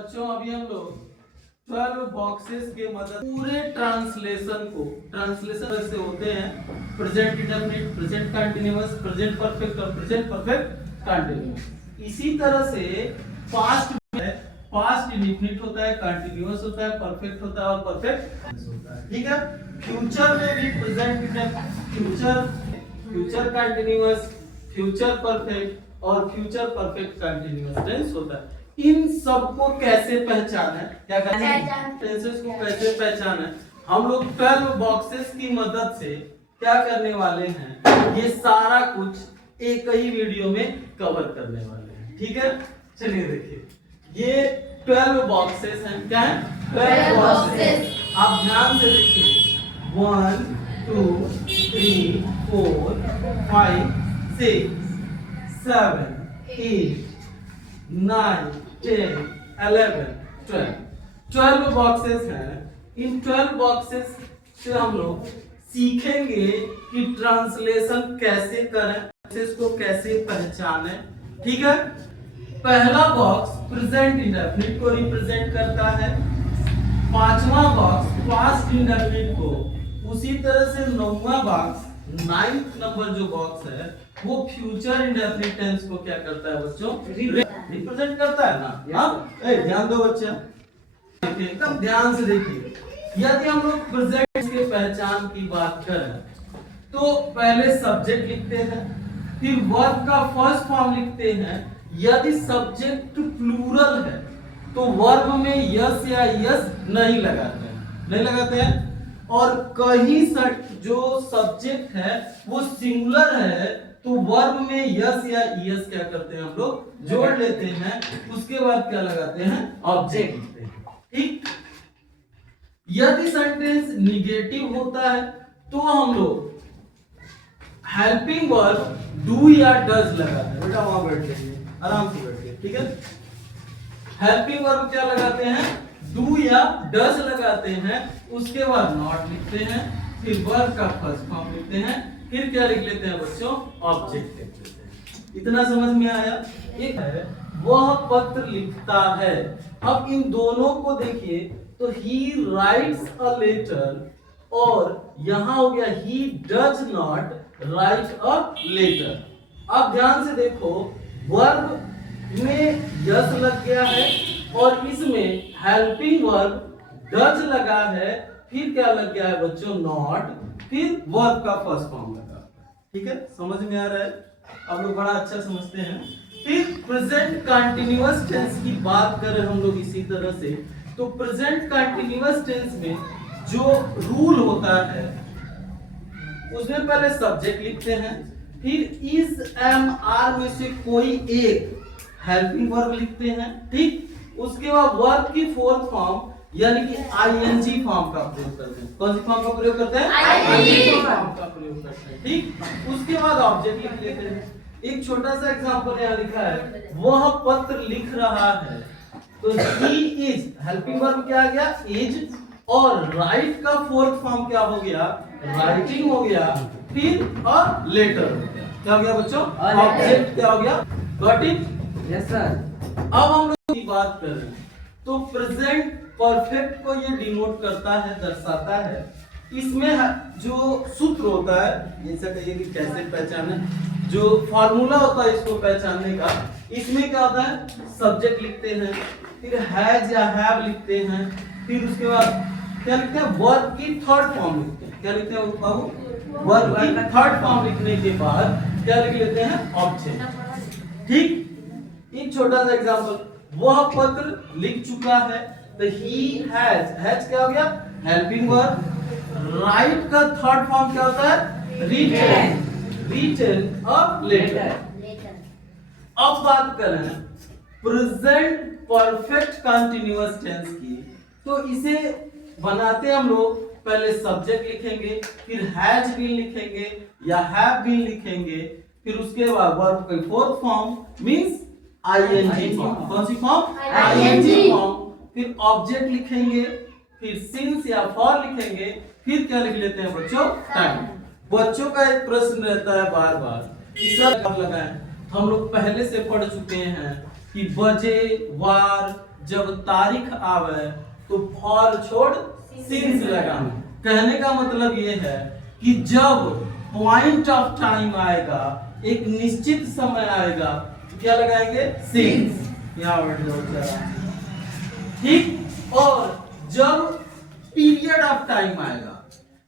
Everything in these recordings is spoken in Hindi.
बच्चों अभी हम लोग 12 बॉक्सेस के मदद पूरे ट्रांसलेशन से होते हैं present indefinite, present continuous, present perfect और प्रेजेंट परफेक्ट कंटीन्यूअस। इसी तरह से पास्ट में पास्ट इंडेफिनिट होता है, कंटीन्यूअस होता है, परफेक्ट होता है और परफेक्ट होता है। ठीक है। फ्यूचर में भी फ्यूचर कंटीन्यूअस, फ्यूचर परफेक्ट और फ्यूचर परफेक्ट कंटीन्यूअस टेंस होता है। इन सबको कैसे पहचाने, क्या कहते हैं टेंसेस को कैसे पहचाने, हम लोग 12 बॉक्सेस की मदद से क्या करने वाले हैं, ये सारा कुछ एक ही वीडियो में कवर करने वाले हैं। ठीक है, चलिए देखिए ये 12 बॉक्सेस हैं। क्या है? 12 बॉक्सेस। आप ध्यान से देखिए 1 2 3 4 5 6 7 8 9 10 11 12 बॉक्सेस हैं। इन 12 बॉक्सेस से हम लोग सीखेंगे कि ट्रांसलेशन कैसे करें, इसको कैसे पहचानें। ठीक है। पहला बॉक्स प्रेजेंट इंडेफिनिट को रिप्रेजेंट करता है, पांचवा बॉक्स पास्ट इंडेफिनिट को, उसी तरह से नौवां बॉक्स 9th नंबर जो बॉक्स है वो फ्यूचर इंडेफिनिट टेंस को क्या करता है बच्चों, रिप्रेजेंट करता है ना। हाँ ध्यान दो बच्चा, एकदम ध्यान से देखिए। यदि हम लोग प्रेजेंट के पहचान की बात करें तो पहले सब्जेक्ट लिखते हैं, फिर वर्ब का फर्स्ट फॉर्म लिखते हैं। यदि सब्जेक्ट प्लूरल है तो वर्ब में यस या यस नहीं लगाते हैं। और कहीं जो सब्जेक्ट है वो सिंगुलर है तो वर्ब में यस या यस क्या करते हैं हम लोग जोड़ लेते हैं, उसके बाद क्या लगाते हैं, ऑब्जेक्ट लिखते हैं। ठीक। यदि सेंटेंस निगेटिव होता है तो हम लोग हेल्पिंग वर्ब डू या डज लगाते हैं। बेटा वहां बैठ जाइए, आराम से बैठिए। ठीक है। हेल्पिंग वर्ब क्या लगाते हैं, डू या डज लगाते हैं, उसके बाद नॉट लिखते हैं, फिर वर्ब का फर्स्ट फॉर्म लिखते हैं, फिर क्या लिख लेते हैं बच्चों, ऑब्जेक्ट लिख लेते हैं। इतना समझ में आया। एक है वह पत्र लिखता है। अब इन दोनों को देखिए तो ही राइट्स अ लेटर और यहां हो गया he does not write a letter. अब ध्यान से देखो वर्ब में यस लग गया है और इसमें हेल्पिंग वर्ब डज लगा है, फिर क्या लग गया है बच्चों, नॉट, फिर वर्ब का फर्स्ट फॉर्म लगा। ठीक है, समझ में आ रहा है? आप लोग बड़ा अच्छा समझते हैं। फिर प्रेजेंट कंटीन्यूअस टेंस की बात करें हम लोग इसी तरह से, तो प्रेजेंट कंटीन्यूअस टेंस में जो रूल होता है उसमें पहले सब्जेक्ट लिखते हैं, फिर इज एम आर में से कोई एक हेल्पिंग वर्ब लिखते हैं। ठीक। उसके बाद वर्ब की फोर्थ फॉर्म यानी कि आईएनजी फॉर्म का प्रयोग करते हैं। कौन सी फॉर्म का प्रयोग करते हैं, आईएनजी फॉर्म का प्रयोग करते हैं। ठीक। उसके बाद ऑब्जेक्ट लिख लेते हैं। एक छोटा सा एग्जांपल यहाँ लिखा है, वह पत्र लिख रहा है, तो ही इज हेल्पिंग वर्ब क्या आ गया, इज, और राइट का फोर्थ फॉर्म क्या हो गया, राइटिंग हो गया, फिर और लेटर हो गया। क्या हो गया बच्चों, ऑब्जेक्ट क्या हो गया, गॉट इट? Yes sir. अब हम लोग की बात करें तो प्रेजेंट परफेक्ट को ये डिनोट करता है, दर्शाता है। इसमें जो सूत्र होता है, जैसे कहिए कि कैसे पहचाने, जो फॉर्मूला होता है इसको पहचानने का, इसमें क्या होता है, सब्जेक्ट लिखते हैं, फिर हैज या हैव लिखते हैं, फिर उसके बाद क्या लिखते हैं, वर्ब की थर्ड फॉर्म लिखते हैं। क्या लिखते हैं बाबू, वर्ब की थर्ड फॉर्म लिखने के बाद क्या लिख लेते हैं, ऑब्जेक्ट। ठीक। एक छोटा सा एग्जांपल, वह पत्र लिख चुका है, तो ही हैज क्या हो गया, हेल्पिंग वर्ब, राइट का थर्ड फॉर्म क्या होता है, रिटन अ लेटर। अब बात करें प्रेजेंट परफेक्ट कंटीन्यूअस टेंस की, तो इसे बनाते हम लोग पहले सब्जेक्ट लिखेंगे, फिर हैज बीन लिखेंगे या हैव बीन लिखेंगे, फिर उसके बाद वर्ब का fourth form means ING form. कौन सी फॉर्म, आईएनजी फॉर्म, फिर ऑब्जेक्ट लिखेंगे, फिर सिंस या फॉर लिखेंगे, फिर क्या लिख लेते हैं बच्चों, टाइम। बच्चों का एक प्रश्न रहता है बार बार, लगाएं, हम लोग पहले से पढ़ चुके हैं कि बजे, वार, जब तारीख आवे तो फॉर छोड़ सिंस लगाना। कहने का मतलब ये है कि जब पॉइंट ऑफ टाइम आएगा, एक निश्चित समय आएगा, तो क्या लगाएंगे? सिंस। यहाँ बैठ जाओ जरा, ठीक। और जब पीरियड ऑफ टाइम आएगा,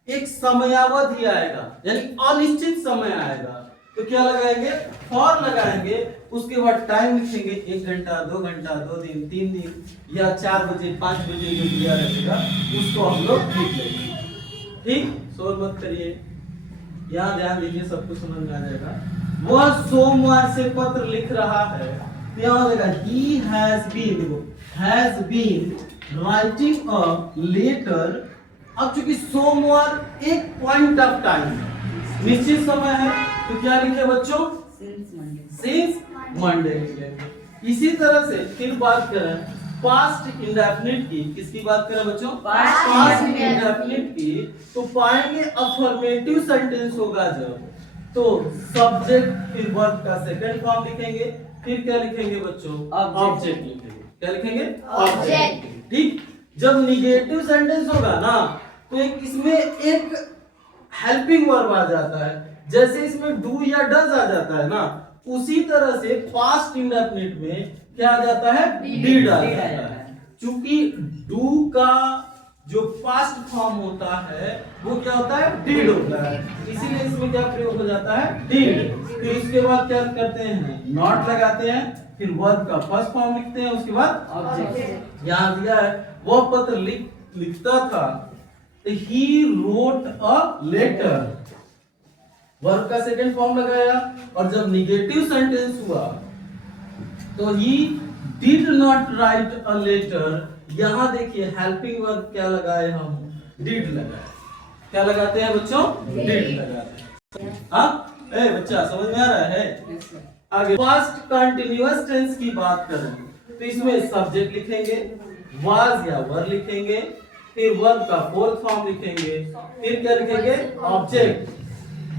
एक समयावधि आएगा, यानी अनिश्चित समय आएगा, तो क्या लगाएंगे? फॉर लगाएंगे। उसके बाद टाइम लिखेंगे, 1 घंटा, 2 घंटा, 2 दिन, 3 दिन या 4 बजे, 5 बजे जो दिया रहेगा उसको हम लोग लिख लेंगे, ठीक। शोर मत करिए, यहाँ ध्यान दीजिए, सबको समझ में आ जाएगा। वह सोमवार से पत्र लिख रहा है, यहाँ देगा he has been writing a letter। अब चूंकि सोमवार एक पॉइंट ऑफ टाइम है, निश्चित समय है, तो क्या लिखे बच्चों? सिंस मंडे लिखेंगे। इसी तरह से फिर बात करें पास्ट इंडेफिनिट की। किसकी बात करें बच्चों? पास्ट इंडेफिनिट की। तो पाएंगे अफर्मेटिव सेंटेंस होगा जब, तो सब्जेक्ट फिर वर्ब का सेकंड फॉर्म लिखेंगे, फिर क्या लिखेंगे बच्चों? ऑब्जेक्ट लिखेंगे। क्या लिखेंगे? ऑब्जेक्ट, ठीक। जब निगेटिव सेंटेंस होगा ना, तो इसमें एक हेल्पिंग वर्ब आ जाता है, जैसे इसमें डू या डज आ जाता है ना, उसी तरह से पास्ट इंडेफिनिट में क्या आ जाता है? डिड आ जाता है। चूंकि डू का जो पास्ट फॉर्म होता है वो क्या होता है? डिड होता है, इसीलिए इसमें क्या प्रयोग हो जाता है? डिड। फिर इसके बाद क्या करते हैं? नॉट लगाते हैं, फिर वर्ब का फर्स्ट फॉर्म लिखते हैं, उसके बाद ऑब्जेक्ट। यहाँ दिया है वह पत्र लिखता था, he wrote a letter, verb का सेकंड फॉर्म लगाया। और जब निगेटिव सेंटेंस हुआ तो he did not write a letter। यहां देखिए हेल्पिंग वर्ब क्या लगाए हम? डिड लगाए। क्या लगाते हैं बच्चों? डिड लगाते हैं। हाँ बच्चा समझ में आ रहा है? आगे पास्ट कंटिन्यूअस टेंस की बात करें तो इसमें सब्जेक्ट लिखेंगे, वाज या वर लिखेंगे, फिर वर्ब का फोर्थ फॉर्म लिखेंगे, फिर क्या लिखेंगे? ऑब्जेक्ट।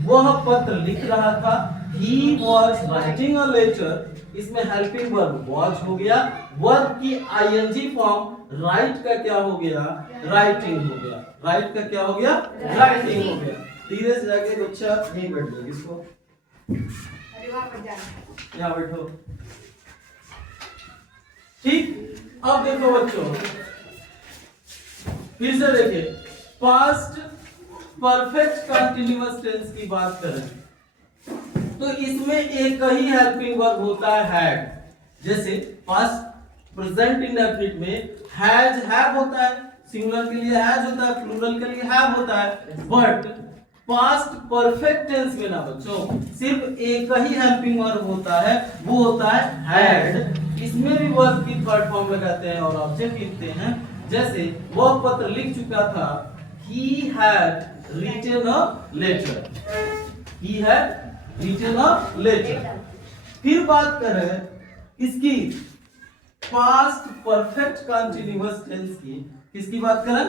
वह पत्र लिख रहा था, he was writing a letter। इसमें हेल्पिंग वर्ब was हो गया, वर्ब की ing फॉर्म राइट का क्या हो गया? राइटिंग हो गया। राइट का क्या हो गया? राइटिंग हो गया। धीरे से जाके बच्चा यहीं बैठ जाओ, इसको यहाँ बैठो, ठीक। अब देखो बच्चों, फिर से देखिए पास्ट परफेक्ट कंटिन्यूअस टेंस की बात करें तो इसमें एक ही हेल्पिंग वर्ब होता है, हैड। जैसे पास्ट प्रेजेंट इंडेफिनिट में हैज हैव होता है, सिंगुलर के लिए हैज होता है, प्लूरल के लिए हैव होता है। बट पास्ट परफेक्ट टेंस में ना बच्चों, सिर्फ एक ही हेल्पिंग वर्ब होता है, वो होता है हैड। इसमें भी वर्ब की थर्ड फॉर्म लगाते हैं और ऑब्जेक्ट लिखते हैं। जैसे वह पत्र लिख चुका था, he had written a letter। he had written a letter। फिर बात करें इसकी पास्ट परफेक्ट कंटिन्यूअस टेंस की। किसकी बात करें?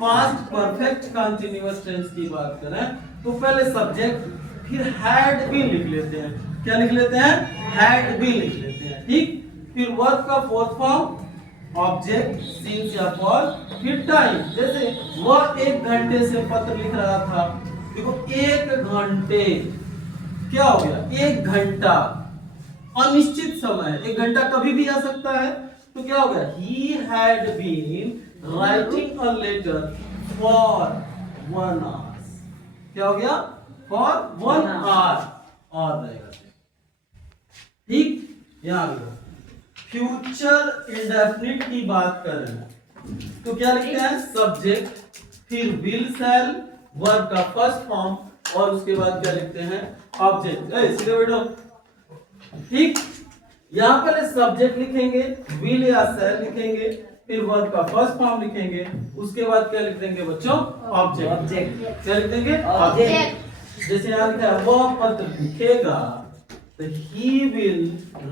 पास्ट परफेक्ट कंटिन्यूअस टेंस की बात करें तो पहले सब्जेक्ट फिर हैड बीन लिख लेते हैं। क्या लिख लेते हैं? हैड बीन लिख लेते हैं, ठीक। फिर वर्ब का फोर्थ फॉर्म ऑब्जेक्ट, सिंस या फॉर, फिर टाइम। जैसे वह 1 घंटे से पत्र लिख रहा था, देखो 1 घंटे क्या हो गया? 1 घंटा अनिश्चित समय, 1 घंटा कभी भी आ सकता है, तो क्या हो गया? he had been writing a letter for 1 hour। क्या हो गया? for 1 hour और रहेगा, ठीक। यहाँ फ्यूचर इंडेफिनिट की बात करें तो क्या लिखते हैं? सब्जेक्ट, फिर विल शैल, वर्ब का फर्स्ट फॉर्म और उसके बाद क्या लिखते हैं? ऑब्जेक्ट। सीधे बैठो, ठीक। यहाँ पहले सब्जेक्ट लिखेंगे, विल या शैल लिखेंगे, फिर वर्ब का फर्स्ट फॉर्म लिखेंगे, उसके बाद क्या लिख देंगे बच्चों? ऑब्जेक्ट। क्या लिख देंगे? ऑब्जेक्ट। जैसे यहाँ लिखा है वह पत्र लिखेगा, तो he will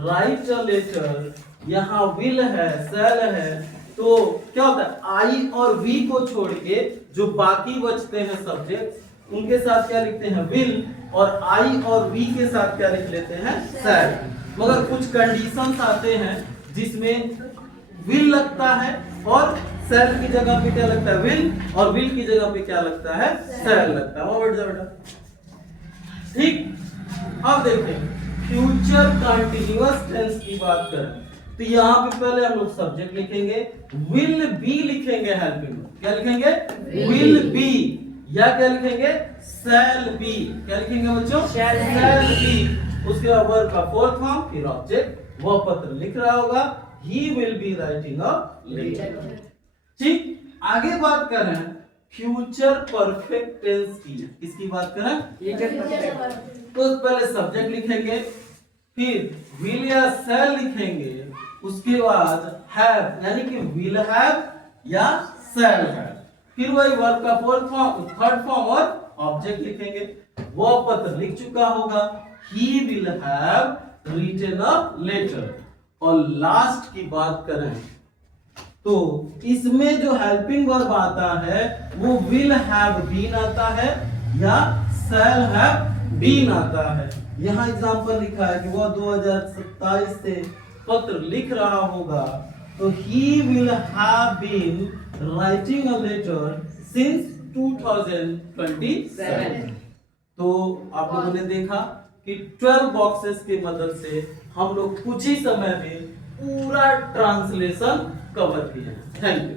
write a letter। यहाँ will है, shall है, तो क्या होता है? I और we को छोड़ के जो बाकी बचते हैं सब्जेक्ट, उनके साथ क्या लिखते हैं? will। और I और we के साथ क्या लिख लेते हैं? shall। मगर कुछ कंडीशंस आते हैं जिसमें विल लगता है और सेल की जगह पे क्या लगता है, विल, और विल की जगह पे क्या लगता है, सेल लगता है। वहां बैठ जा बेटा। ठीक, अब देखें फ्यूचर कंटीन्यूअस टेंस की बात करें तो यहाँ पे पहले हम लोग सब्जेक्ट लिखेंगे, विल बी लिखेंगे हेल्पिंग वर्ब। क्या लिखेंगे, विल बी, या क्या लिखेंगे, शैल बी। क्या लिखेंगे बच्चों, शैल बी। उसके बाद वर्ब का फोर्थ फॉर्म, फिर ऑब्जेक्ट। वह पत्र लिख रहा होगा, he will be writing a letter. ठीक, आगे बात करें फ्यूचर परफेक्ट टेंस की। किसकी बात करें, तो पहले सब्जेक्ट लिखेंगे, फिर विल या शैल लिखेंगे, उसके बाद हैव यानी कि विल हैव या शैल हैव, फिर वही वर्ब का फोर्थ फॉर्म, थर्ड फॉर्म और ऑब्जेक्ट लिखेंगे। वो पत्र लिख चुका होगा, he will have written a letter. और लास्ट की बात करें तो इसमें जो हेल्पिंग वर्ब आता है वो विल हैव बीन आता है या शैल हैव बीन आता है। यहाँ एग्जांपल लिखा है कि वह 2027 से पत्र लिख रहा होगा, तो he will have been writing a letter since 2027। तो आप लोगों ने देखा कि 12 बॉक्सेस की मदद से हम लोग कुछ ही समय में पूरा ट्रांसलेशन कवर किए। Thank you.